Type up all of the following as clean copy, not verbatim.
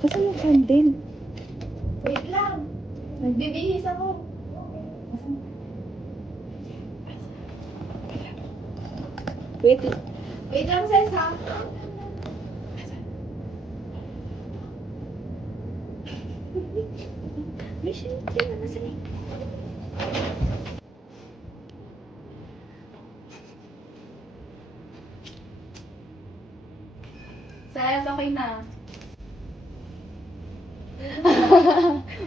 Nasaan yung candle? Wait lang. Nagbibihis ako. Wait. Wait lang, sis, ha? Mission, yun, nasaan yung... Sis, okay na.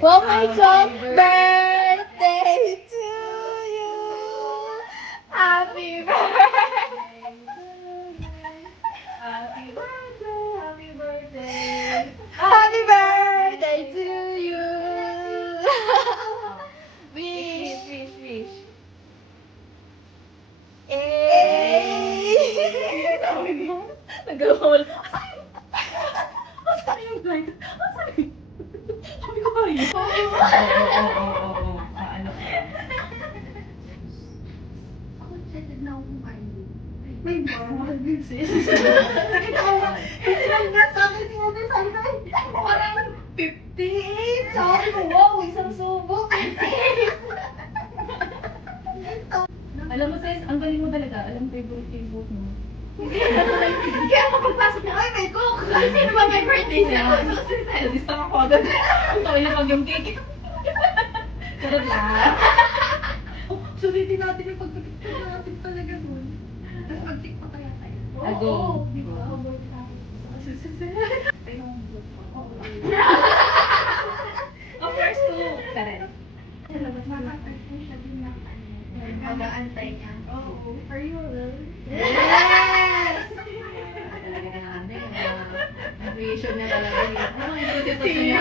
Oh my God! Birthday to you! Happy birthday! Happy birthday, happy birthday. Happy birthday to you! Wish, Wish! wish, wish. Eh! Nag-roll. Asan yung blind? Asan yung... Sabi ko kayo. Oo. Ano? Ako, excited na ako kumain. May bawal din sis. Nakita ko ba? Kasi lang nga sa akin yung other sabi na, parang 58. Sabi ko, wow, isang subo. 58. Alam mo sis, ang galing mo talaga. Alam ko yung favorite mo. Kaya kapagpasok niya, ay may cook! Sino ba may birthday niya? So, sis, ako agad. Ito, ilapag yung cake. Sarap lang. Oh, sulitin natin yung pagpapicture natin talaga nun. Tapos mag-tick pa kaya tayo. Ago. Of course, too. Correct. Mag-aantay niya. Oo. Are you alone? Yes! Talaga na natin. Creation niya talaga. Ano yung beautiful niya?